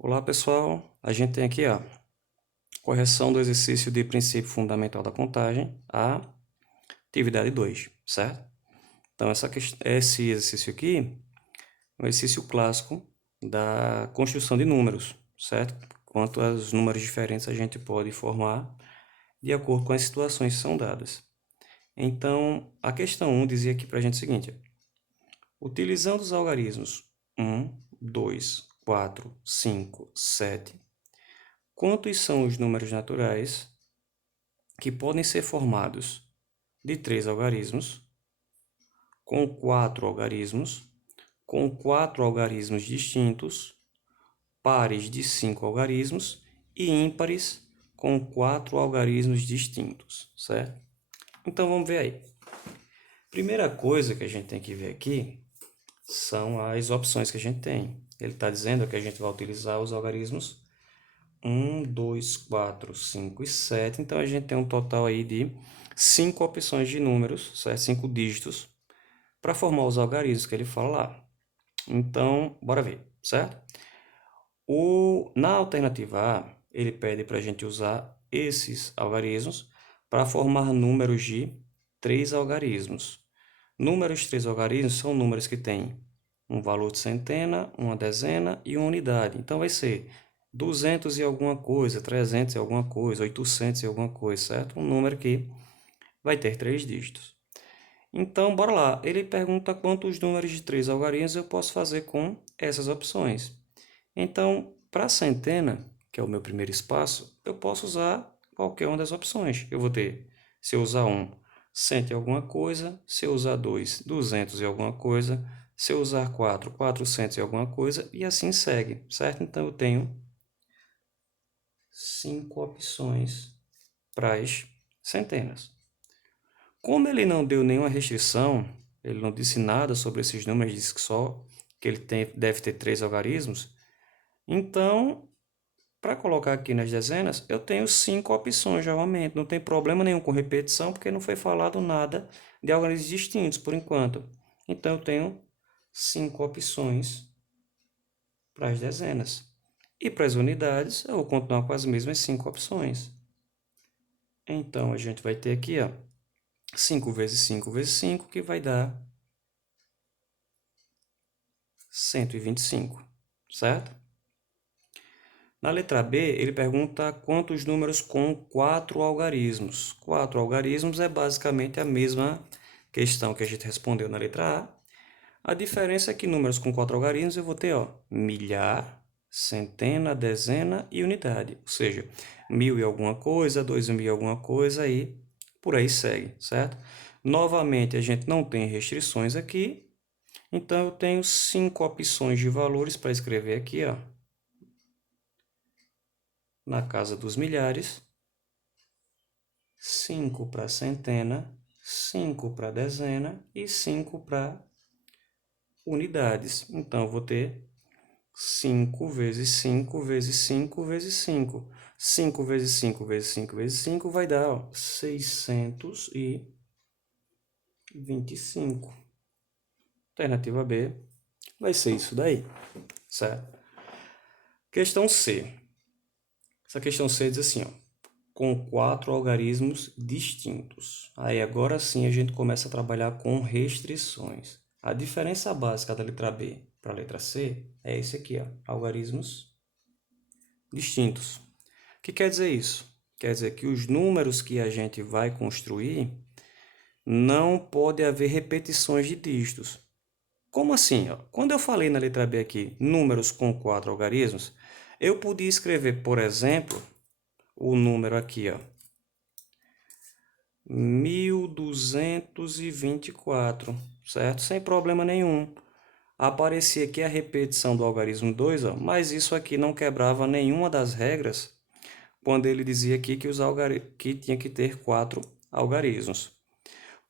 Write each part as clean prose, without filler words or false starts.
Olá pessoal, a gente tem aqui a correção do exercício de princípio fundamental da contagem, a atividade 2, certo? Então esse exercício aqui é um exercício clássico da construção de números, certo? Quantos números diferentes a gente pode formar de acordo com as situações que são dadas. Então, a questão 1 dizia aqui para a gente o seguinte: utilizando os algarismos 1, 2, 4, 5, 7, quantos são os números naturais que podem ser formados de 3 algarismos, com 4 algarismos, com 4 algarismos distintos, pares de 5 algarismos e ímpares com 4 algarismos distintos, certo? Então vamos ver aí. Primeira coisa que a gente tem que ver aqui são as opções que a gente tem. Ele está dizendo que a gente vai utilizar os algarismos 1, 2, 4, 5 e 7. Então a gente tem um total aí de 5 opções de números, certo? 5 dígitos, para formar os algarismos que ele fala lá. Então, bora ver, certo? Na alternativa A, ele pede para a gente usar esses algarismos para formar números de 3 algarismos. Números de 3 algarismos são números que têm um valor de centena, uma dezena e uma unidade. Então vai ser 200 e alguma coisa, 300 e alguma coisa, 800 e alguma coisa, certo? Um número que vai ter 3 dígitos. Então, bora lá. Ele pergunta quantos números de 3 algarismos eu posso fazer com essas opções. Então, para a centena, que é o meu primeiro espaço, eu posso usar qualquer uma das opções. Eu vou ter, se eu usar 1, 100 e alguma coisa, se eu usar 2, 200 e alguma coisa, se eu usar 4, 400 e alguma coisa, e assim segue, certo? Então, eu tenho 5 opções para as centenas. Como ele não deu nenhuma restrição, ele não disse nada sobre esses números, disse que só que ele deve ter 3 algarismos, então, para colocar aqui nas dezenas, eu tenho 5 opções de aumento. Não tem problema nenhum com repetição, porque não foi falado nada de algarismos distintos por enquanto. Então, eu tenho 5 opções para as dezenas. E para as unidades, eu vou continuar com as mesmas 5 opções. Então, a gente vai ter aqui, ó, 5 vezes 5 vezes 5, que vai dar 125, certo? Na letra B, ele pergunta quantos números com 4 algarismos. 4 algarismos é basicamente a mesma questão que a gente respondeu na letra A. A diferença é que números com 4 algarismos eu vou ter, ó, milhar, centena, dezena e unidade. Ou seja, 1000 e alguma coisa, 2000 e alguma coisa e por aí segue, certo? Novamente, a gente não tem restrições aqui. Então, eu tenho 5 opções de valores para escrever aqui, ó, na casa dos milhares, 5 para centena, 5 para dezena e 5 para unidades. Então, eu vou ter 5 vezes 5 vezes 5 vezes 5. 5 vezes 5 vezes 5 vezes 5 vai dar, ó, 625. Alternativa B vai ser isso daí, certo? Questão C. Essa questão C diz assim, ó, com 4 algarismos distintos. Aí agora sim a gente começa a trabalhar com restrições. A diferença básica da letra B para a letra C é esse aqui, ó, algarismos distintos. O que quer dizer isso? Quer dizer que os números que a gente vai construir não pode haver repetições de dígitos. Como assim? Ó? Quando eu falei na letra B aqui, números com 4 algarismos, eu podia escrever, por exemplo, o número aqui, ó, 1224, certo? Sem problema nenhum. Aparecia aqui a repetição do algarismo 2, ó, mas isso aqui não quebrava nenhuma das regras quando ele dizia aqui que tinha que ter 4 algarismos.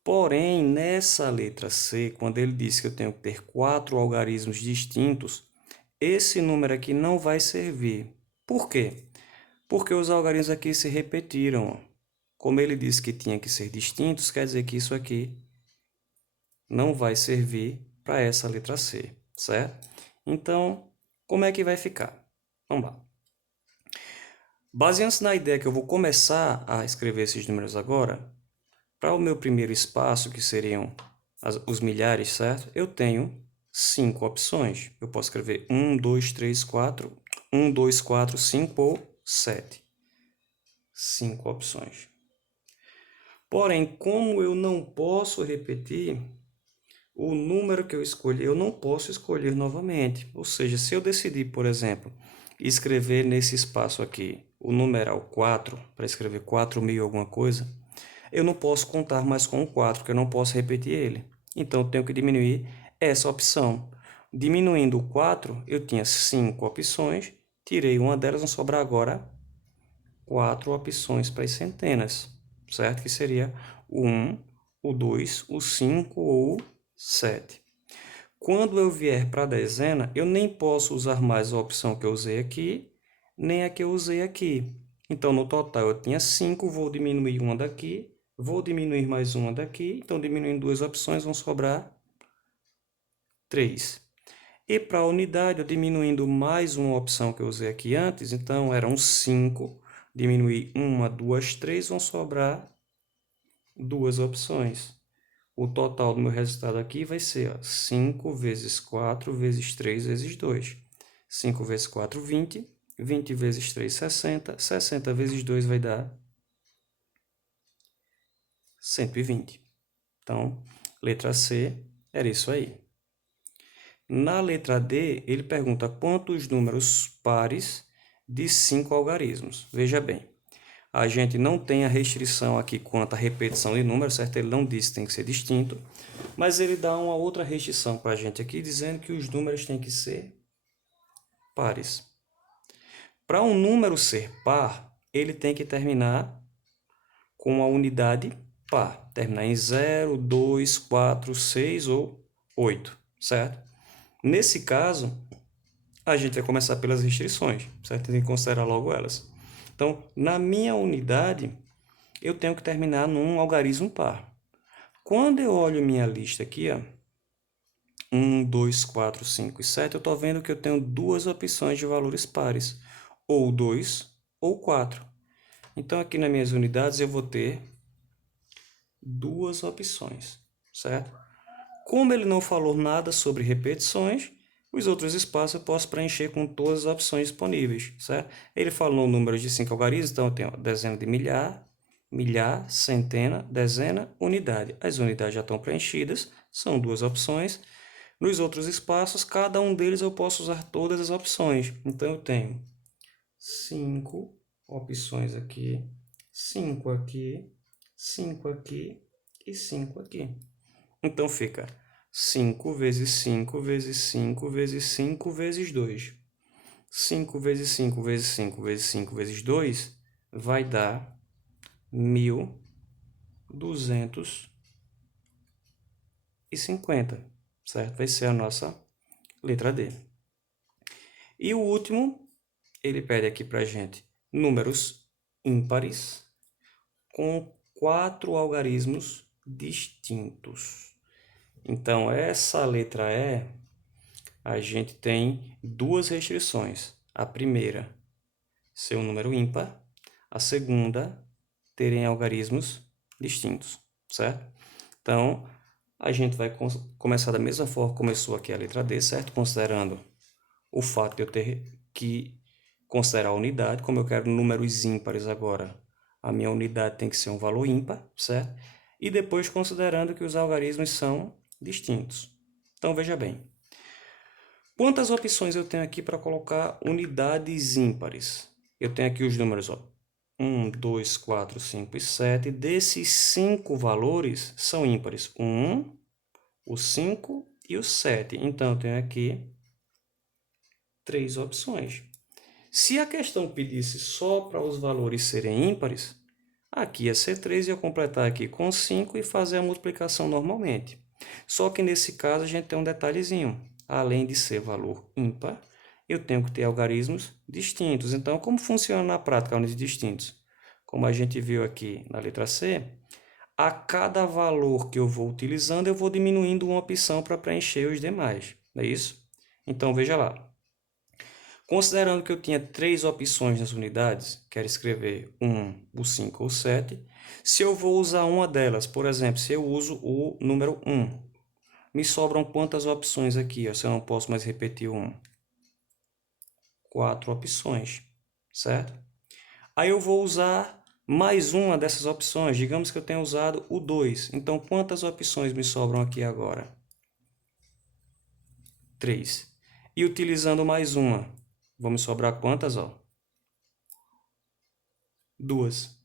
Porém, nessa letra C, quando ele disse que eu tenho que ter 4 algarismos distintos, esse número aqui não vai servir. Por quê? Porque os algarismos aqui se repetiram, ó. Como ele disse que tinha que ser distintos, quer dizer que isso aqui não vai servir para essa letra C, certo? Então, como é que vai ficar? Vamos lá. Baseando-se na ideia que eu vou começar a escrever esses números agora, para o meu primeiro espaço, que seriam os milhares, certo? Eu tenho 5 opções. Eu posso escrever 1, 2, 3, 4, 1, 2, 4, 5 ou 7. 5 opções. Porém, como eu não posso repetir, o número que eu escolhi, eu não posso escolher novamente. Ou seja, se eu decidir, por exemplo, escrever nesse espaço aqui o numeral 4, para escrever 4.000 alguma coisa, eu não posso contar mais com o 4, porque eu não posso repetir ele. Então, eu tenho que diminuir essa opção. Diminuindo o 4, eu tinha 5 opções, tirei uma delas, vão sobrar agora 4 opções para as centenas, certo? Que seria o 1, o 2, o 5 ou o 7. Quando eu vier para a dezena, eu nem posso usar mais a opção que eu usei aqui, nem a que eu usei aqui. Então, no total, eu tinha 5, vou diminuir uma daqui, vou diminuir mais uma daqui. Então, diminuindo duas opções, vão sobrar 3. E para a unidade, eu diminuindo mais uma opção que eu usei aqui antes, então eram 5. Diminuir uma, duas, 3, vão sobrar duas opções. O total do meu resultado aqui vai ser 5 vezes 4 vezes 3 vezes 2. 5 vezes 4, 20. 20 vezes 3, 60. 60 vezes 2 vai dar 120. Então, letra C era isso aí. Na letra D, ele pergunta quantos números pares de 5 algarismos. Veja bem, a gente não tem a restrição aqui quanto à repetição de números, certo? Ele não disse que tem que ser distinto, mas ele dá uma outra restrição para a gente aqui, dizendo que os números têm que ser pares. Para um número ser par, ele tem que terminar com a unidade par. Terminar em 0, 2, 4, 6 ou 8, certo? Nesse caso, a gente vai começar pelas restrições, certo? Tem que considerar logo elas. Então, na minha unidade, eu tenho que terminar num algarismo par. Quando eu olho minha lista aqui, ó, 1, 2, 4, 5 e 7, eu estou vendo que eu tenho duas opções de valores pares, ou 2 ou 4. Então, aqui nas minhas unidades, eu vou ter duas opções, certo? Como ele não falou nada sobre repetições, os outros espaços eu posso preencher com todas as opções disponíveis, certo? Ele falou o número de 5 algarismos, então eu tenho dezena de milhar, milhar, centena, dezena, unidade. As unidades já estão preenchidas, são duas opções. Nos outros espaços, cada um deles eu posso usar todas as opções. Então, eu tenho 5 opções aqui, 5 aqui, 5 aqui e 5 aqui. Então, fica 5 vezes 5 vezes 5 vezes 5 vezes 2. 5 vezes 5 vezes 5 vezes 5 vezes 2 vai dar 1.250, certo? Vai ser a nossa letra D. E o último, ele pede aqui para a gente números ímpares com 4 algarismos distintos. Então, essa letra E, a gente tem duas restrições. A primeira, ser um número ímpar. A segunda, terem algarismos distintos, certo? Então, a gente vai começar da mesma forma que começou aqui a letra D, certo? Considerando o fato de eu ter que considerar a unidade, como eu quero números ímpares agora, a minha unidade tem que ser um valor ímpar, certo? E depois considerando que os algarismos são distintos. Então, veja bem. Quantas opções eu tenho aqui para colocar unidades ímpares? Eu tenho aqui os números, ó, 1, 2, 4, 5 e 7. Desses 5 valores são ímpares. O 1, o 5 e o 7. Então, eu tenho aqui 3 opções. Se a questão pedisse só para os valores serem ímpares, aqui ia ser 3 e eu completar aqui com 5 e fazer a multiplicação normalmente. Só que nesse caso a gente tem um detalhezinho. Além de ser valor ímpar, eu tenho que ter algarismos distintos. Então, como funciona na prática algarismos distintos? Como a gente viu aqui na letra C, a cada valor que eu vou utilizando, eu vou diminuindo uma opção para preencher os demais. Não é isso? Então, veja lá. Considerando que eu tinha 3 opções nas unidades, quero escrever 1, o 5 ou o 7, se eu vou usar uma delas, por exemplo, se eu uso o número 1, me sobram quantas opções aqui? Ó, se eu não posso mais repetir o 1? 4 opções, certo? Aí eu vou usar mais uma dessas opções. Digamos que eu tenha usado o 2. Então, quantas opções me sobram aqui agora? 3. E utilizando mais uma, vão me sobrar quantas? Ó? 2.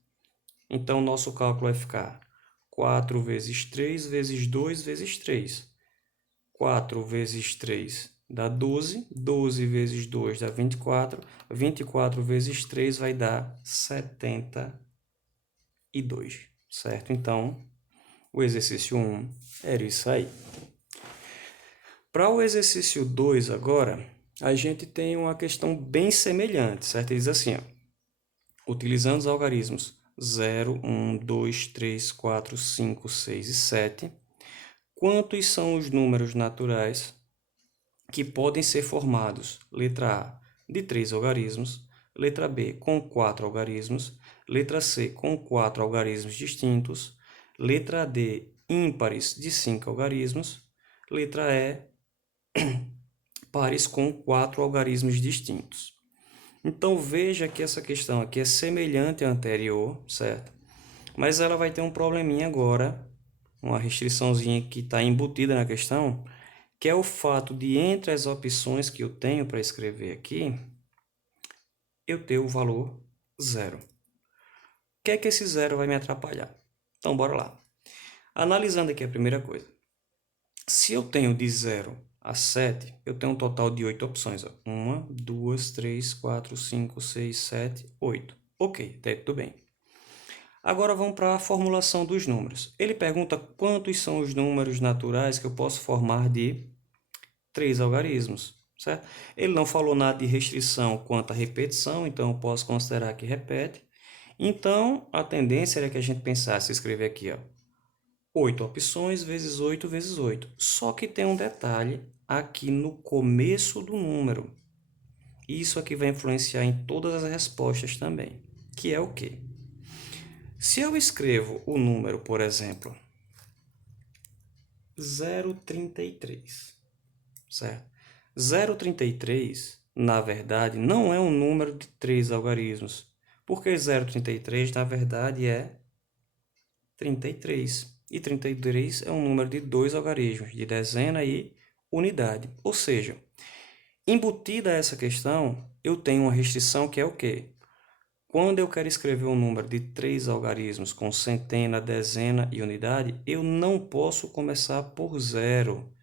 Então, nosso cálculo vai ficar 4 vezes 3 vezes 2 vezes 3. 4 vezes 3 dá 12. 12 vezes 2 dá 24. 24 vezes 3 vai dar 72. Certo? Então, o exercício 1 era isso aí. Para o exercício 2 agora, a gente tem uma questão bem semelhante, certo? Ele diz assim, ó, utilizando os algarismos 0, 1, 2, 3, 4, 5, 6 e 7, quantos são os números naturais que podem ser formados? Letra A, de 3 algarismos, letra B, com 4 algarismos, letra C, com 4 algarismos distintos, letra D, ímpares de 5 algarismos, letra E, pares com 4 algarismos distintos. Então veja que essa questão aqui é semelhante à anterior, certo? Mas ela vai ter um probleminha agora, uma restriçãozinha que está embutida na questão, que é o fato de entre as opções que eu tenho para escrever aqui, eu ter o valor 0. O que é que esse 0 vai me atrapalhar? Então bora lá. Analisando aqui a primeira coisa. Se eu tenho de 0 a 7, eu tenho um total de 8 opções. 1, 2, 3, 4, 5, 6, 7, 8. Ok, até tudo bem. Agora vamos para a formulação dos números. Ele pergunta quantos são os números naturais que eu posso formar de 3 algarismos, certo? Ele não falou nada de restrição quanto à repetição, então eu posso considerar que repete. Então, a tendência era que a gente pensasse, escrever aqui, ó, 8 opções vezes 8 vezes 8. Só que tem um detalhe aqui no começo do número. Isso aqui vai influenciar em todas as respostas também, que é o quê? Se eu escrevo o número, por exemplo, 0,33, certo? 0,33, na verdade, não é um número de 3 algarismos, porque 0,33, na verdade, é 33. E 33 é um número de 2 algarismos, de dezena e unidade. Ou seja, embutida essa questão, eu tenho uma restrição que é o quê? Quando eu quero escrever um número de 3 algarismos com centena, dezena e unidade, eu não posso começar por 0.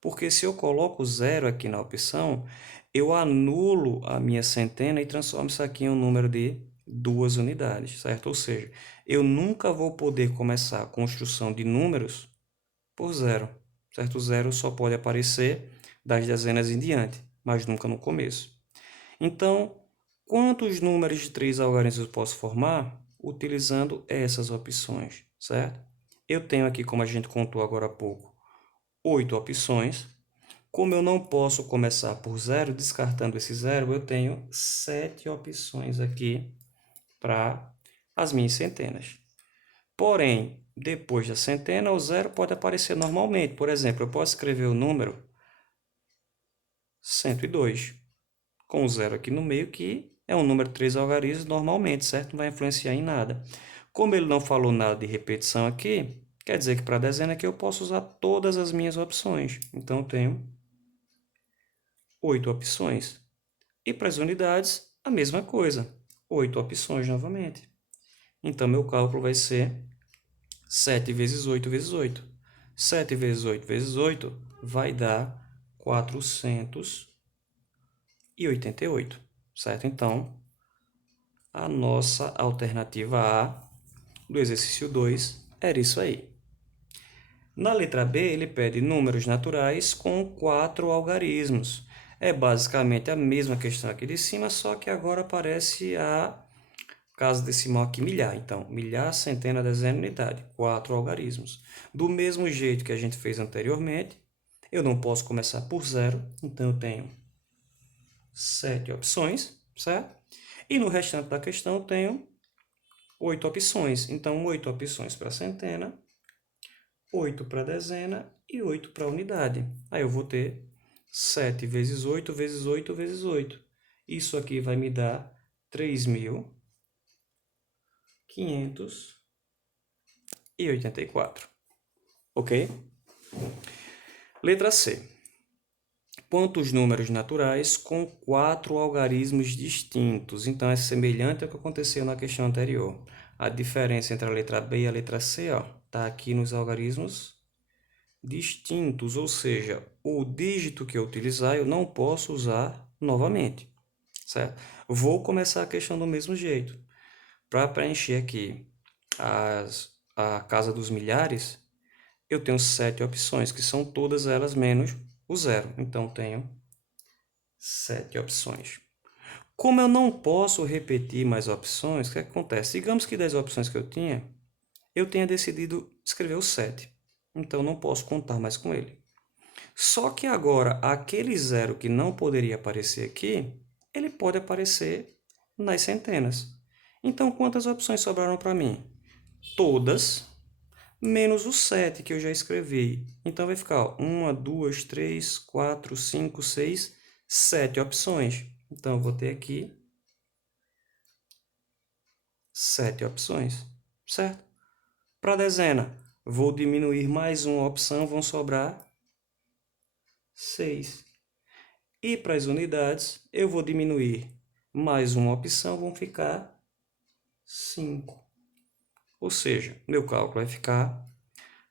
Porque se eu coloco 0 aqui na opção, eu anulo a minha centena e transformo isso aqui em um número de 2 unidades, certo? Ou seja, eu nunca vou poder começar a construção de números por 0, certo? O 0 só pode aparecer das dezenas em diante, mas nunca no começo. Então, quantos números de 3 algarismos eu posso formar? Utilizando essas opções, certo? Eu tenho aqui, como a gente contou agora há pouco, 8 opções. Como eu não posso começar por 0, descartando esse 0, eu tenho 7 opções aqui para as minhas centenas. Porém, depois da centena, o 0 pode aparecer normalmente. Por exemplo, eu posso escrever o número 102, com o 0 aqui no meio, que é um número de 3 algarismos normalmente, certo? Não vai influenciar em nada. Como ele não falou nada de repetição aqui, quer dizer que para a dezena aqui eu posso usar todas as minhas opções. Então, eu tenho 8 opções. E para as unidades, a mesma coisa. 8 opções novamente. Então, meu cálculo vai ser 7 vezes 8 vezes 8. 7 vezes 8 vezes 8 vai dar 488, certo? Então, a nossa alternativa A do exercício 2 era isso aí. Na letra B, ele pede números naturais com 4 algarismos. É basicamente a mesma questão aqui de cima, só que agora aparece a casa decimal aqui, milhar. Então, milhar, centena, dezena, unidade. 4 algarismos. Do mesmo jeito que a gente fez anteriormente, eu não posso começar por 0, então eu tenho 7 opções, certo? E no restante da questão eu tenho 8 opções. Então, 8 opções para centena, 8 para dezena e 8 para unidade. Aí eu vou ter 7 vezes 8 vezes 8 vezes 8. Isso aqui vai me dar 3.584. Ok? Letra C. Quantos números naturais com 4 algarismos distintos? Então, é semelhante ao que aconteceu na questão anterior. A diferença entre a letra B e a letra C está aqui nos algarismos distintos, ou seja, o dígito que eu utilizar eu não posso usar novamente, certo? Vou começar a questão do mesmo jeito. Para preencher aqui a casa dos milhares, eu tenho 7 opções, que são todas elas menos o zero. Então, tenho 7 opções. Como eu não posso repetir mais opções, o que acontece? Digamos que das opções que eu tenha decidido escrever o 7. Então, não posso contar mais com ele. Só que agora, aquele zero que não poderia aparecer aqui, ele pode aparecer nas centenas. Então, quantas opções sobraram para mim? Todas, menos o 7 que eu já escrevi. Então, vai ficar 1, 2, 3, 4, 5, 6, 7 opções. Então, eu vou ter aqui 7 opções, certo? Para a dezena, vou diminuir mais uma opção, vão sobrar 6. E para as unidades, eu vou diminuir mais uma opção, vão ficar 5. Ou seja, meu cálculo vai ficar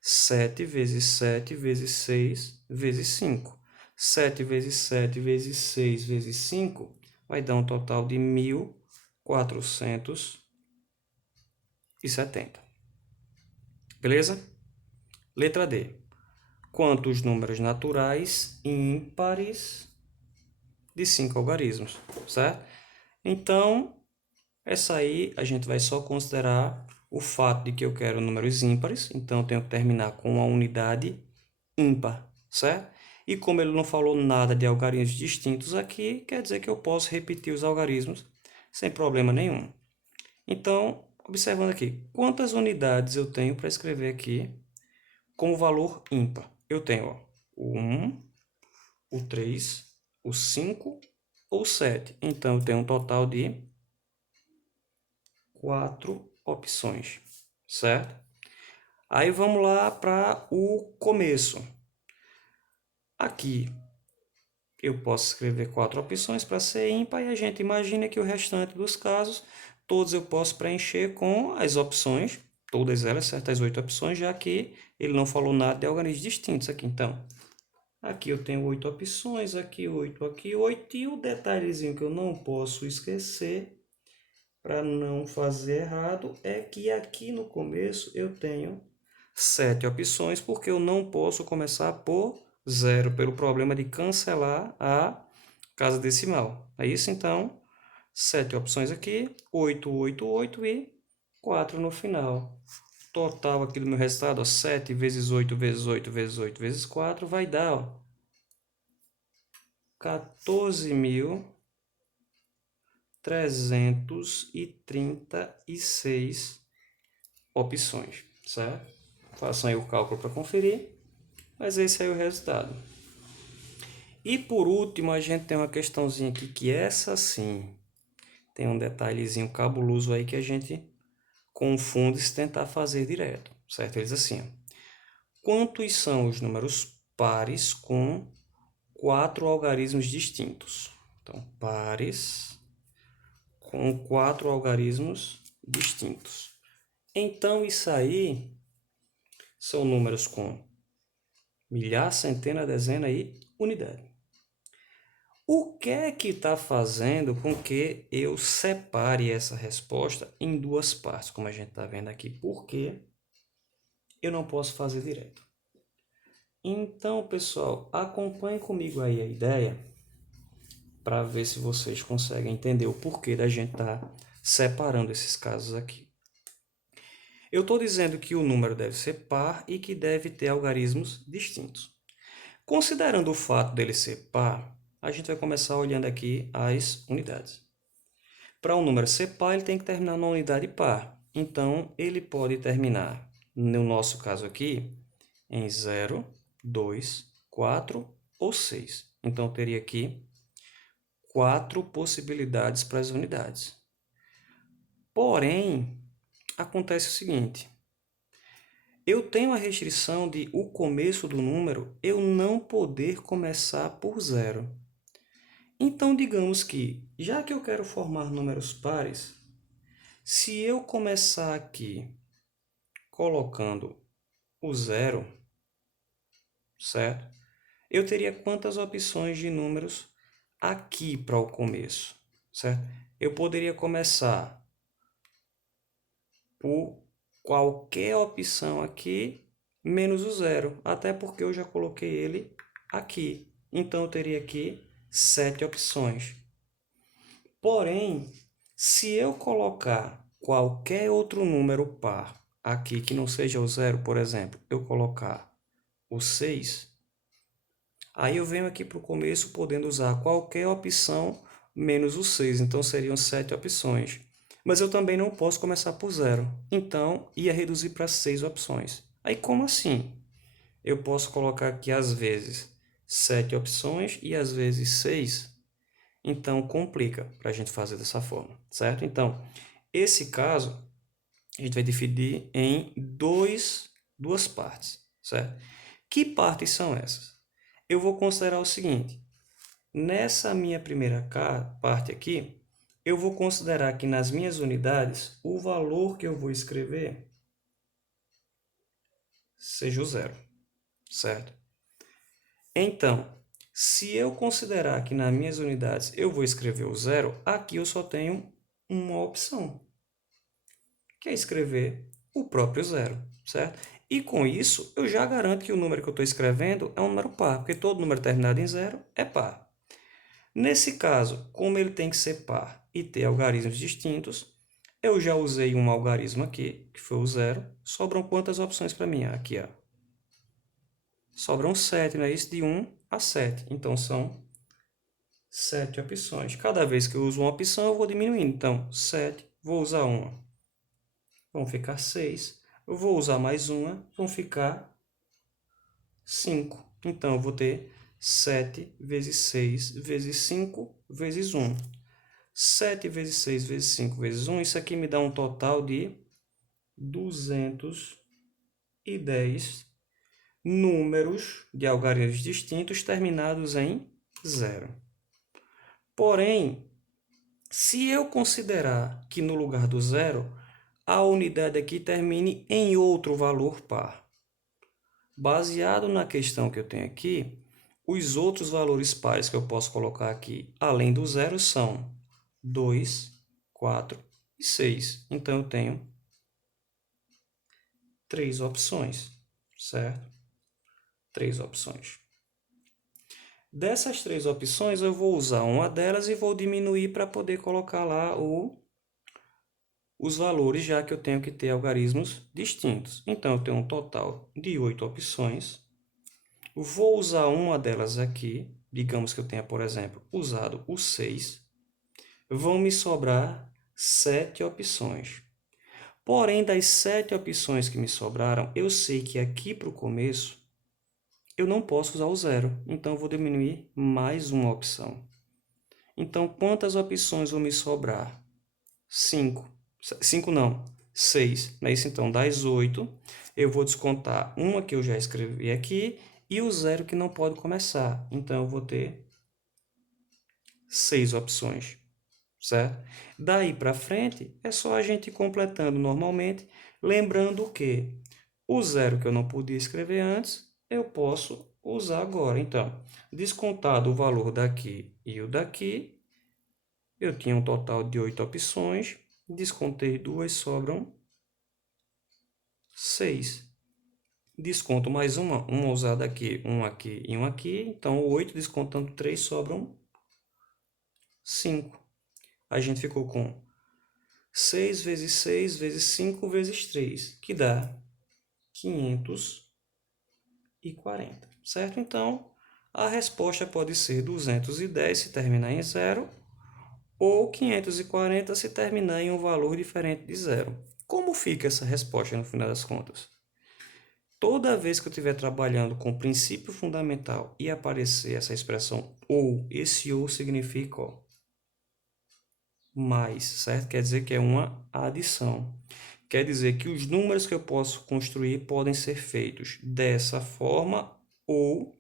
7 vezes 7 vezes 6 vezes 5. 7 vezes 7 vezes 6 vezes 5 vai dar um total de 1.470. Beleza? Letra D. Quantos números naturais ímpares de 5 algarismos, certo? Então, essa aí a gente vai só considerar o fato de que eu quero números ímpares, então eu tenho que terminar com uma unidade ímpar, certo? E como ele não falou nada de algarismos distintos aqui, quer dizer que eu posso repetir os algarismos sem problema nenhum. Então, observando aqui, quantas unidades eu tenho para escrever aqui como valor ímpar? Eu tenho o 1, o 3, o 5 ou 7. Então, eu tenho um total de 4 opções, certo? Aí vamos lá para o começo. Aqui eu posso escrever 4 opções para ser ímpar e a gente imagina que o restante dos casos, todos eu posso preencher com as opções, todas elas, certas 8 opções, já que ele não falou nada de algarismos distintos aqui. Então, aqui eu tenho 8 opções, aqui 8, e o detalhezinho que eu não posso esquecer, para não fazer errado, é que aqui no começo eu tenho 7 opções, porque eu não posso começar por 0, pelo problema de cancelar a casa decimal. É isso, então, 7 opções aqui, 8, 8, 8 e 4 no final. Total aqui do meu resultado, ó, 7 vezes 8 vezes 8 vezes 8 vezes 4 vai dar, ó, 14.336 opções, certo? Façam aí o cálculo para conferir, mas esse aí é o resultado. E por último, a gente tem uma questãozinha aqui que essa sim tem um detalhezinho cabuloso aí que a gente confunde se tentar fazer direto, certo? Ele diz assim, ó, quantos são os números pares com 4 algarismos distintos? Então, pares com 4 algarismos distintos. Então, isso aí são números com milhar, centena, dezena e unidade. O que é que está fazendo com que eu separe essa resposta em duas partes, como a gente está vendo aqui? Porque eu não posso fazer direto. Então, pessoal, acompanhem comigo aí a ideia para ver se vocês conseguem entender o porquê da gente estar separando esses casos aqui. Eu estou dizendo que o número deve ser par e que deve ter algarismos distintos. Considerando o fato dele ser par, a gente vai começar olhando aqui as unidades. Para um número ser par, ele tem que terminar numa unidade par. Então, ele pode terminar, no nosso caso aqui, em 0, 2, 4 ou 6. Então, eu teria aqui 4 possibilidades para as unidades. Porém, acontece o seguinte: eu tenho a restrição de o começo do número eu não poder começar por 0. Então, digamos que, já que eu quero formar números pares, se eu começar aqui colocando o 0, certo? Eu teria quantas opções de números aqui para o começo, certo? Eu poderia começar por qualquer opção aqui, menos o 0, até porque eu já coloquei ele aqui. Então, eu teria aqui 7 opções. Porém, se eu colocar qualquer outro número par aqui, que não seja o 0, por exemplo, eu colocar o 6, aí eu venho aqui para o começo podendo usar qualquer opção menos o 6, então seriam 7 opções. Mas eu também não posso começar por 0, então ia reduzir para 6 opções. Aí como assim? Eu posso colocar aqui às vezes 7 opções e às vezes 6. Então, complica para a gente fazer dessa forma, certo? Então, esse caso, a gente vai dividir em duas partes, certo? Que partes são essas? Eu vou considerar o seguinte: nessa minha primeira parte aqui, eu vou considerar que nas minhas unidades, o valor que eu vou escrever seja o 0, certo? Então, se eu considerar que nas minhas unidades eu vou escrever o 0, aqui eu só tenho uma opção, que é escrever o próprio 0, certo? E com isso, eu já garanto que o número que eu estou escrevendo é um número par, porque todo número terminado em 0 é par. Nesse caso, como ele tem que ser par e ter algarismos distintos, eu já usei um algarismo aqui, que foi o 0. Sobram quantas opções para mim? Aqui, ó. Sobram 7, não é isso? De 1 a 7. Então, são 7 opções. Cada vez que eu uso uma opção, eu vou diminuindo. Então, 7, vou usar uma. Vão ficar 6. Eu vou usar mais uma, vão ficar 5. Então, eu vou ter 7 vezes 6 vezes 5 vezes 1. 7 vezes 6 vezes 5 vezes 1, isso aqui me dá um total de 210 números de algarismos distintos terminados em 0. Porém, se eu considerar que no lugar do 0, a unidade aqui termine em outro valor par. Baseado na questão que eu tenho aqui, os outros valores pares que eu posso colocar aqui, além do 0, são 2, 4 e 6. Então, eu tenho 3 opções, certo? 3 opções. Dessas 3 opções, eu vou usar uma delas e vou diminuir para poder colocar lá os valores, já que eu tenho que ter algarismos distintos. Então, eu tenho um total de 8 opções. Vou usar uma delas aqui. Digamos que eu tenha, por exemplo, usado o 6. Vão me sobrar 7 opções. Porém, das 7 opções que me sobraram, eu sei que aqui para o começo eu não posso usar o 0. Então, eu vou diminuir mais uma opção. Então, quantas opções vão me sobrar? 5. 5 não, 6. Não é isso? Então, das 8, eu vou descontar uma que eu já escrevi aqui e o 0 que não pode começar. Então, eu vou ter 6 opções, certo? Daí para frente, é só a gente ir completando normalmente, lembrando que o 0 que eu não podia escrever antes, eu posso usar agora. Então, descontado o valor daqui e o daqui, eu tinha um total de 8 opções, descontei 2, sobram 6. Desconto mais uma usada aqui, um aqui e um aqui. Então, 8 descontando 3, sobram 5. A gente ficou com 6 vezes 6 vezes 5 vezes 3, que dá 540, certo? Então, a resposta pode ser 210 se terminar em 0 ou 540 se terminar em um valor diferente de 0. Como fica essa resposta no final das contas? Toda vez que eu estiver trabalhando com princípio fundamental e aparecer essa expressão ou, esse ou significa ó, mais, certo? Quer dizer que é uma adição. Quer dizer que os números que eu posso construir podem ser feitos dessa forma ou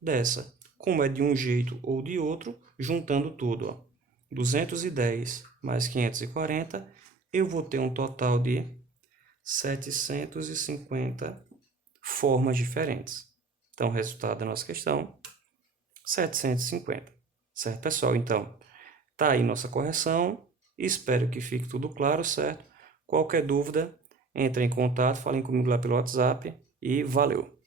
dessa. Como é de um jeito ou de outro, juntando tudo, ó, 210 mais 540, eu vou ter um total de 750 formas diferentes. Então, o resultado da nossa questão, 750. Certo, pessoal? Então, tá aí nossa correção. Espero que fique tudo claro, certo? Qualquer dúvida, entre em contato, falem comigo lá pelo WhatsApp e valeu!